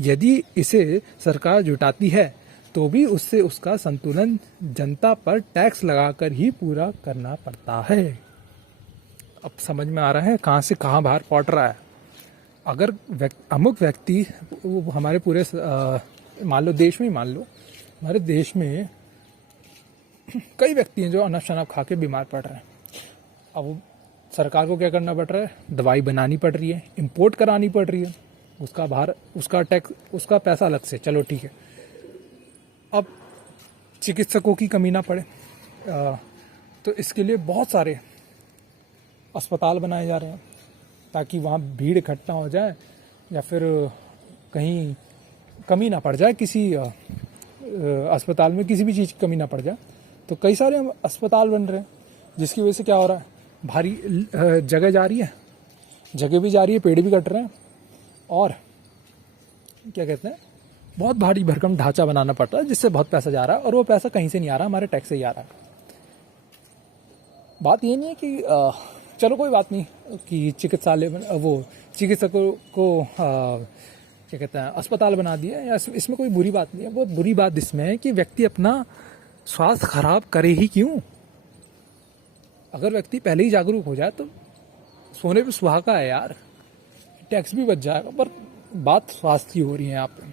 यदि इसे सरकार जुटाती है तो भी उससे उसका संतुलन जनता पर टैक्स लगाकर ही पूरा करना पड़ता है। अब समझ में आ रहा है कहाँ से कहाँ बाहर पहुंच रहा है। अगर अमुक व्यक्ति हमारे पूरे मान लो देश में ही, मान लो हमारे देश में कई व्यक्ति हैं जो अनाप शनाप खा के बीमार पड़ रहे हैं। अब सरकार को क्या करना पड़ रहा है? दवाई बनानी पड़ रही है, इंपोर्ट करानी पड़ रही है, उसका बाहर, उसका टैक्स, उसका पैसा अलग से, चलो ठीक है। अब चिकित्सकों की कमी ना पड़े, तो इसके लिए बहुत सारे अस्पताल बनाए जा रहे हैं ताकि वहाँ भीड़ इकट्ठा हो जाए या फिर कहीं कमी ना पड़ जाए, किसी अस्पताल में किसी भी चीज़ की कमी ना पड़ जाए। तो कई सारे अस्पताल बन रहे हैं, जिसकी वजह से क्या हो रहा है, भारी जगह जा रही है, जगह भी जा रही है, पेड़ भी कट रहे हैं, और क्या कहते हैं, बहुत भारी भरकम ढांचा बनाना पड़ रहा है, जिससे बहुत पैसा जा रहा है, और वो पैसा कहीं से नहीं आ रहा, हमारे टैक्स से ही आ रहा है। बात ये नहीं है कि चलो कोई बात नहीं कि चिकित्सालय वो चिकित्सकों को क्या कहते हैं अस्पताल बना दिया, या इसमें कोई बुरी बात नहीं है। बहुत बुरी बात इसमें है कि व्यक्ति अपना स्वास्थ्य खराब करे ही क्यों। अगर व्यक्ति पहले ही जागरूक हो जाए तो सोने पे सुहागा है यार, टैक्स भी बच जाएगा। पर बात स्वास्थ्य की हो रही है यहाँ पे,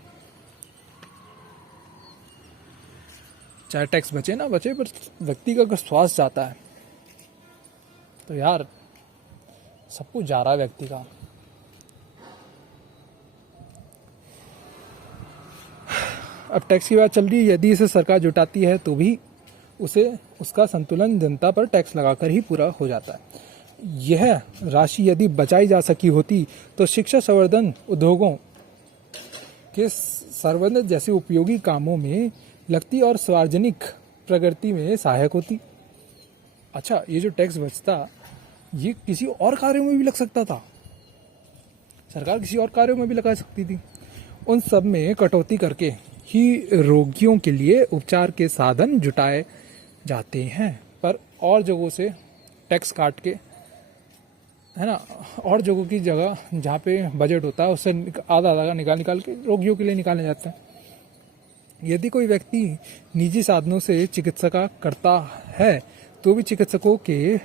चाहे टैक्स बचे ना बचे, पर व्यक्ति का अगर स्वास्थ्य जाता है तो यार सब कुछ जा रहा है व्यक्ति का। अब टैक्स की बात चल रही है, यदि इसे सरकार जुटाती है तो भी उसका संतुलन जनता पर टैक्स लगाकर ही पूरा हो जाता है। यह राशि यदि बचाई जा सकी होती तो शिक्षा, संवर्धन, उद्योगों के संवर्धन जैसे उपयोगी कामों में लगती और सार्वजनिक प्रगति में सहायक होती। अच्छा, ये जो टैक्स बचता ये किसी और कार्यों में भी लग सकता था, सरकार किसी और कार्यों में भी लगा सकती थी। उन सब में कटौती करके ही रोगियों के लिए उपचार के साधन जुटाए जाते हैं। पर और जगहों से टैक्स काट के, है ना, और जगहों की जगह जहाँ पे बजट होता है उससे आधा आधा निकाल के रोगियों के लिए निकाले जाते हैं। यदि कोई व्यक्ति निजी साधनों से चिकित्सा करता है तो भी चिकित्सकों के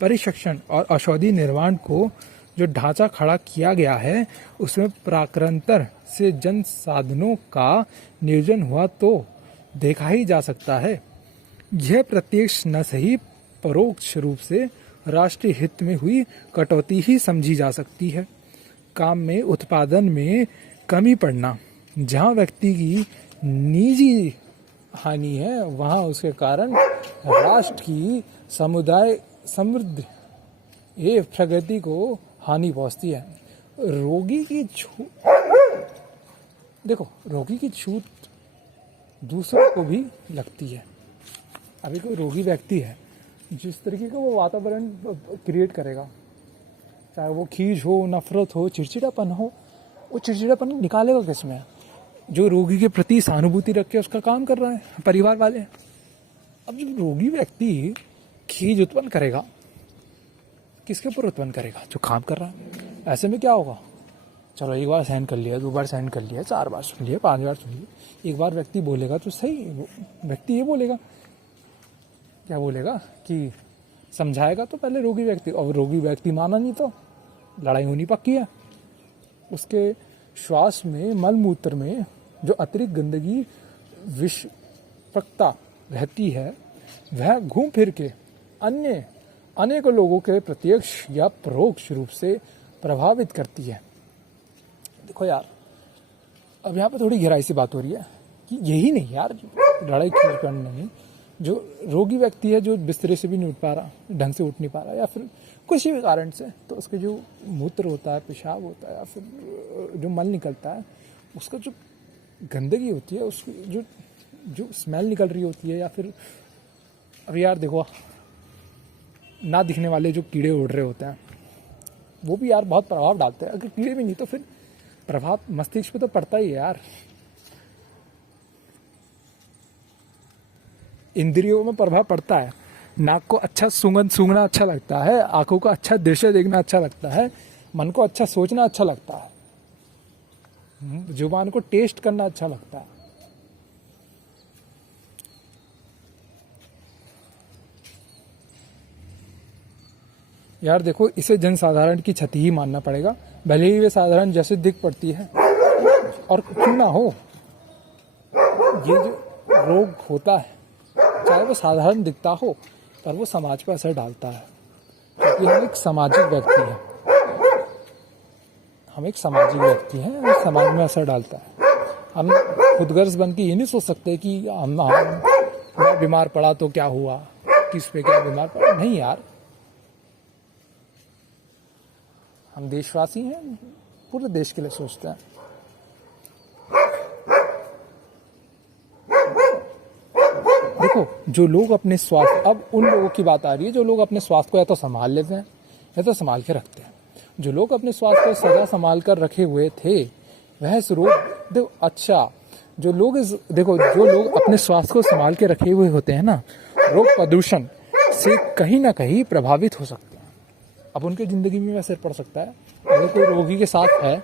प्रशिक्षण और औषधि निर्माण को जो ढांचा खड़ा किया गया है उसमें प्राकरंतर से जन साधनों का नियोजन हुआ तो देखा ही जा सकता है। यह प्रत्यक्ष न सही परोक्ष रूप से राष्ट्रीय हित में हुई कटौती ही समझी जा सकती है। काम में उत्पादन में कमी पड़ना, जहां व्यक्ति की निजी हानि है वहां उसके कारण राष्ट्र की समुदाय समृद्धि एवं प्रगति को हानि पहुंचती है। रोगी की छूट दूसरों को भी लगती है। अभी कोई रोगी व्यक्ति है, जिस तरीके का वो वातावरण क्रिएट करेगा, चाहे वो खीज हो, नफरत हो, चिड़चिड़ापन हो, वो चिड़चिड़ापन निकालेगा किसमें? जो रोगी के प्रति सहानुभूति रख के उसका काम कर रहा है, परिवार वाले। अब जो रोगी व्यक्ति खीज उत्पन्न करेगा, किसके ऊपर उत्पन्न करेगा? जो काम कर रहा है। ऐसे में क्या होगा? चलो एक बार सहन कर लिया, 2 बार सहन कर लिया, 4 बार सुन लिया, 5 बार सुन लिया, एक बार व्यक्ति बोलेगा तो सही, व्यक्ति ये बोलेगा, क्या बोलेगा कि समझाएगा तो पहले रोगी व्यक्ति, और रोगी व्यक्ति माना नहीं तो लड़ाई होनी पक्की है। उसके श्वास में, मल मूत्र में जो अतिरिक्त गंदगी विषाक्तता रहती है वह घूम फिर के अनेक लोगों के प्रत्यक्ष या परोक्ष रूप से प्रभावित करती है। देखो यार, अब यहाँ पे थोड़ी गहराई से बात हो रही है कि यही नहीं यार, लड़ाई करना नहीं, जो रोगी व्यक्ति है जो बिस्तरे से भी नहीं उठ पा रहा, ढंग से उठ नहीं पा रहा, या फिर किसी भी कारण से, तो उसके जो मूत्र होता है, पेशाब होता है, या फिर जो मल निकलता है, उसका जो गंदगी होती है, उसकी जो स्मेल निकल रही होती है, या फिर अब यार देखो ना दिखने वाले जो कीड़े उड़ रहे होते हैं वो भी यार बहुत प्रभाव डालते हैं। अगर कीड़े भी नहीं तो फिर प्रभाव मस्तिष्क पे तो पड़ता ही है यार। इंद्रियों में प्रभाव पड़ता है। नाक को अच्छा सुगंध सूंघना अच्छा लगता है, आंखों को अच्छा दृश्य देखना अच्छा लगता है, मन को अच्छा सोचना अच्छा लगता है, जुबान को टेस्ट करना अच्छा लगता है। यार देखो, इसे जनसाधारण की क्षति ही मानना पड़ेगा, भले ही वे साधारण जैसे दिख पड़ती है और क्यों ना हो। ये जो रोग होता है चाहे वो साधारण दिखता हो, पर वो समाज पर असर डालता है, क्योंकि हम एक सामाजिक व्यक्ति हैं। हम एक सामाजिक व्यक्ति हैं और समाज में असर डालता है। हम खुदगर्ज बन के ये नहीं सोच सकते कि मैं बीमार पड़ा तो क्या हुआ, किस पे क्या बीमार पड़ा। नहीं यार, हम देशवासी हैं, पूरे देश के लिए सोचते हैं। देखो, जो लोग अपने स्वास्थ्य, अब उन लोगों की बात आ रही है जो लोग अपने स्वास्थ्य को या तो संभाल लेते हैं या तो संभाल के रखते हैं। जो लोग अपने स्वास्थ्य को सदा संभाल कर रखे हुए थे, वह इस रोग, देखो अच्छा, जो लोग अपने स्वास्थ्य को संभाल के रखे हुए होते हैं ना, रोग प्रदूषण से कहीं ना कहीं प्रभावित हो सकते हैं। अब उनकी जिंदगी में असर पड़ सकता है। अगर कोई रोगी के साथ है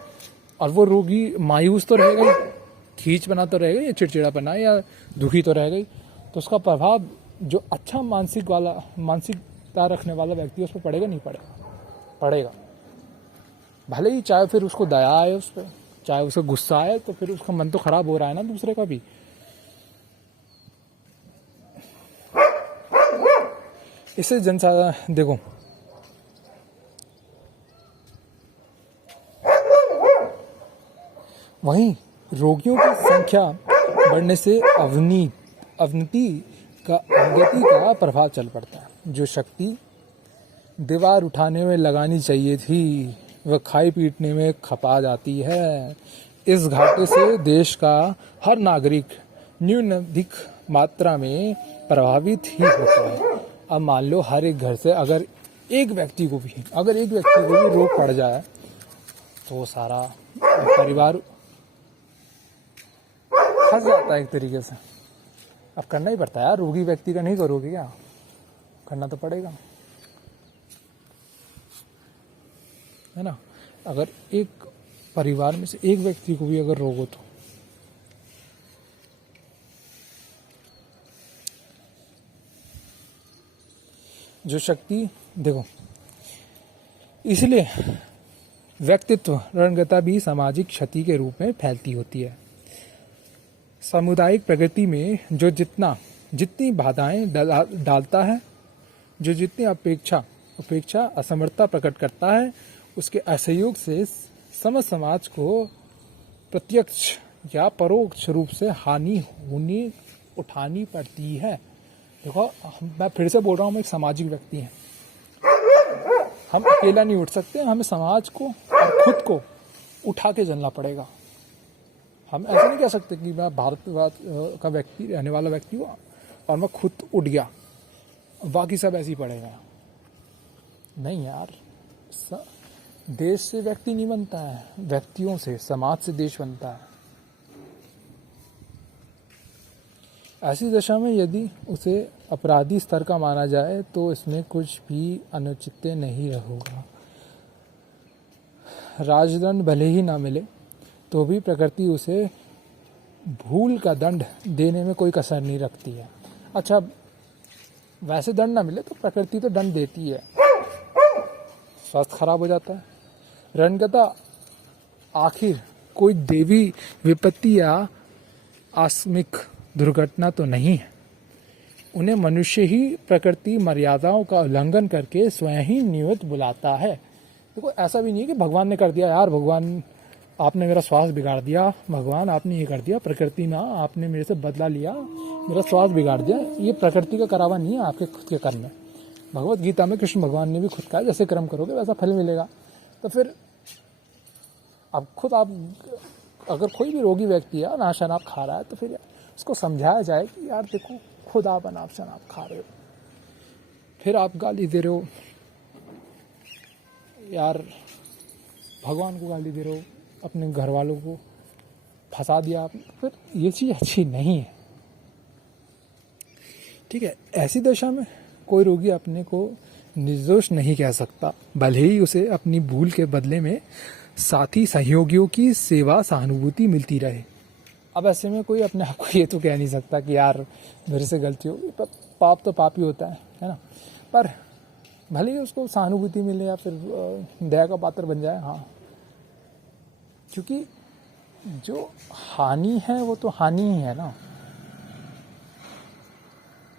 और वो रोगी मायूस तो रहेगा ही, खींच बना तो रहेगा, या चिड़चिड़ा बना, या दुखी तो रहेगा ही, तो उसका प्रभाव जो अच्छा मानसिकता रखने वाला व्यक्ति है उस पर पड़ेगा, नहीं पड़ेगा। भले ही चाहे फिर उसको दया आए उस पर, चाहे उसे गुस्सा आए, तो फिर उसका मन तो खराब हो रहा है ना दूसरे का भी। इससे जनसाधारण, देखो वहीं रोगियों की संख्या बढ़ने से अवनति का प्रभाव चल पड़ता है। जो शक्ति दीवार उठाने में लगानी चाहिए थी, वह खाई पीटने में खपा जाती है। इस घाटे से देश का हर नागरिक न्यूनाधिक मात्रा में प्रभावित ही होता है। अब मान लो हर एक घर से अगर एक व्यक्ति को भी रोग पड़ जाए, तो सारा परिवार फंस जाता है एक तरीके से। अब करना ही पड़ता है यार, रोगी व्यक्ति का नहीं करोगे क्या, करना तो पड़ेगा, है ना। अगर एक परिवार में से एक व्यक्ति को भी अगर रोग हो तो जो शक्ति, देखो इसलिए व्यक्तित्व रणगता भी सामाजिक क्षति के रूप में फैलती होती है। सामुदायिक प्रगति में जो जितनी बाधाएं डालता है, जो जितनी अपेक्षा असमर्थता प्रकट करता है, उसके असहयोग से समस्त समाज को प्रत्यक्ष या परोक्ष रूप से हानि उठानी पड़ती है। देखो, मैं फिर से बोल रहा हूँ, हम एक सामाजिक व्यक्ति हैं, हम अकेला नहीं उठ सकते, हमें समाज को और खुद को उठा के चलना पड़ेगा। हम ऐसा नहीं कह सकते कि मैं भारत का व्यक्ति, रहने वाला व्यक्ति हूँ और मैं खुद उठ गया, बाकी सब ऐसे ही पड़ेगा। नहीं यार, देश से व्यक्ति नहीं बनता है, व्यक्तियों से, समाज से देश बनता है। ऐसी दशा में यदि उसे अपराधी स्तर का माना जाए तो इसमें कुछ भी अनुचित नहीं होगा। राजदंड भले ही ना मिले तो भी प्रकृति उसे भूल का दंड देने में कोई कसर नहीं रखती है। अच्छा, वैसे दंड ना मिले तो प्रकृति तो दंड देती है, स्वास्थ्य खराब हो जाता है। रणगता आखिर कोई देवी विपत्ति या आकस्मिक दुर्घटना तो नहीं है। उन्हें मनुष्य ही प्रकृति मर्यादाओं का उल्लंघन करके स्वयं ही नियत बुलाता है। देखो, ऐसा भी नहीं है कि भगवान ने कर दिया, यार भगवान आपने मेरा स्वास्थ्य बिगाड़ दिया, भगवान आपने ये कर दिया, प्रकृति ना आपने मेरे से बदला लिया, मेरा स्वास्थ्य बिगाड़ दिया। ये प्रकृति का करावा नहीं है, आपके खुद के कर्म है। भगवत गीता में कृष्ण भगवान ने भी खुद कहा, जैसे कर्म करोगे वैसा फल मिलेगा। तो फिर अब खुद आप, अगर कोई भी रोगी व्यक्ति है, अनाज शराब खा रहा है, तो फिर उसको समझाया जाए कि यार देखो, खुद आप अनाज शराब खा रहे हो, फिर आप गाली दे रहे हो, यार भगवान को गाली दे रहे हो, अपने घर वालों को फंसा दिया आपने, फिर ये चीज़ अच्छी नहीं है। ठीक है, ऐसी दशा में कोई रोगी अपने को निर्दोष नहीं कह सकता, भले ही उसे अपनी भूल के बदले में साथी सहयोगियों की सेवा सहानुभूति मिलती रहे। अब ऐसे में कोई अपने आप को ये तो कह नहीं सकता कि यार मेरे से गलती होगी, पाप तो पाप ही होता है ना। पर भले ही उसको सहानुभूति मिले या फिर दया का पात्र बन जाए, हाँ, क्योंकि जो हानि है वो तो हानि ही है ना।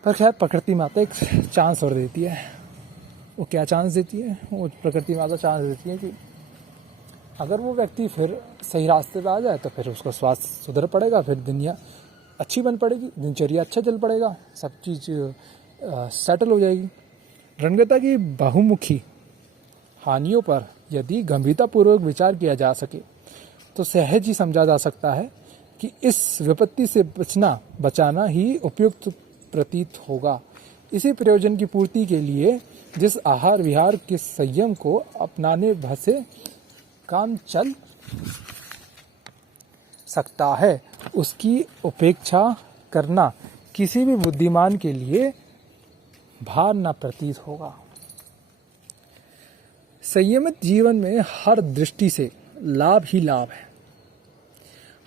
पर खैर, प्रकृति माता एक चांस और देती है। वो क्या चांस देती है? वो प्रकृति माता चांस देती है कि अगर वो व्यक्ति फिर सही रास्ते पे आ जाए तो फिर उसका स्वास्थ्य सुधर पड़ेगा, फिर दुनिया अच्छी बन पड़ेगी, दिनचर्या अच्छा चल पड़ेगा, सब चीज़ सेटल हो जाएगी। रणगता की बहुमुखी हानियों पर यदि गंभीरतापूर्वक विचार किया जा सके तो सहज ही समझा जा सकता है कि इस विपत्ति से बचाना ही उपयुक्त प्रतीत होगा। इसी प्रयोजन की पूर्ति के लिए जिस आहार विहार के संयम को अपनाने से काम चल सकता है, उसकी उपेक्षा करना किसी भी बुद्धिमान के लिए भार न प्रतीत होगा। संयमित जीवन में हर दृष्टि से लाभ ही लाभ है।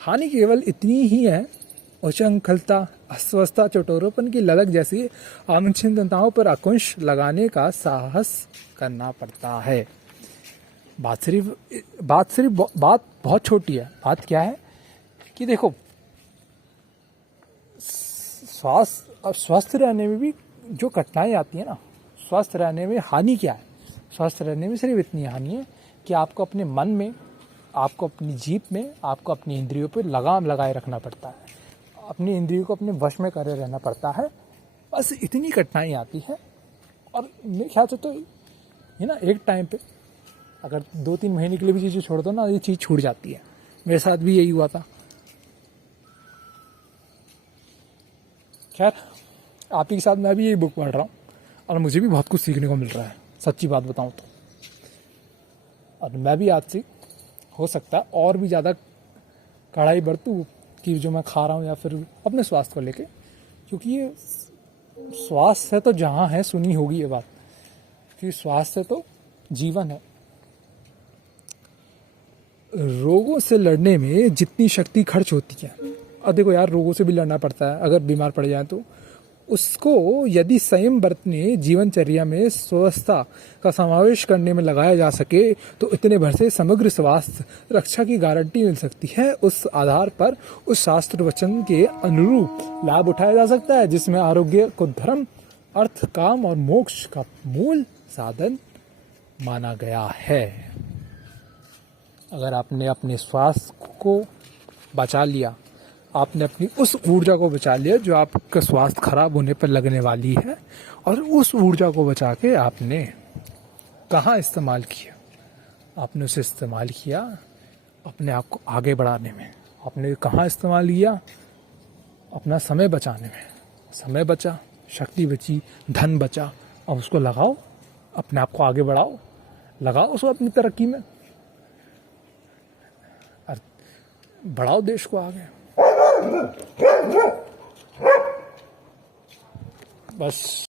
हानि केवल इतनी ही है, उच्छृंखलता, अस्वस्थता, चटोरोपन की ललक जैसी अनिश्चितताओं पर अंकुश लगाने का साहस करना पड़ता है। बात बहुत छोटी है। बात क्या है कि देखो, स्वस्थ रहने में भी जो कठिनाई आती है ना, स्वस्थ रहने में हानि क्या है? स्वस्थ रहने में सिर्फ इतनी हानि है कि आपको अपने मन में, आपको अपनी जीभ में, आपको अपनी इंद्रियों पर लगाम लगाए रखना पड़ता है, अपनी इंद्रियों को अपने वश में करे रहना पड़ता है। बस इतनी कठिनाई आती है। और मेरे ख्याल से तो ये ना, एक टाइम पे अगर 2-3 महीने के लिए भी चीज़ें छोड़ दो ना, ये चीज़ छूट जाती है। मेरे साथ भी यही हुआ था। खैर, आप ही के साथ मैं भी यही बुक पढ़ रहा हूँ और मुझे भी बहुत कुछ सीखने को मिल रहा है, सच्ची बात बताऊँ तो। और मैं भी आज से हो सकता है और भी ज़्यादा कड़ाई बरतूँ कि जो मैं खा रहा हूँ या फिर अपने स्वास्थ्य को लेके, क्योंकि ये स्वास्थ्य है तो जहाँ है, सुनी होगी ये बात, क्योंकि स्वास्थ्य तो जीवन है। रोगों से लड़ने में जितनी शक्ति खर्च होती है, अब देखो यार, रोगों से भी लड़ना पड़ता है। अगर बीमार पड़ जाए तो उसको यदि संयम बरतने जीवनचर्या में स्वस्थता का समावेश करने में लगाया जा सके तो इतने भर से समग्र स्वास्थ्य रक्षा की गारंटी मिल सकती है। उस आधार पर उस शास्त्र वचन के अनुरूप लाभ उठाया जा सकता है जिसमें आरोग्य को धर्म, अर्थ, काम और मोक्ष का मूल साधन माना गया है। अगर आपने अपने स्वास्थ्य को बचा लिया, आपने अपनी उस ऊर्जा को बचा लिया जो आपका स्वास्थ्य खराब होने पर लगने वाली है, और उस ऊर्जा को बचा के आपने कहाँ इस्तेमाल किया? आपने उसे इस्तेमाल किया अपने आप को आगे बढ़ाने में। आपने कहाँ इस्तेमाल किया? अपना समय बचाने में। समय बचा, शक्ति बची, धन बचा, और उसको लगाओ, अपने आप को आगे बढ़ाओ, लगाओ उसको अपनी तरक्की में, और बढ़ाओ देश को आगे। बस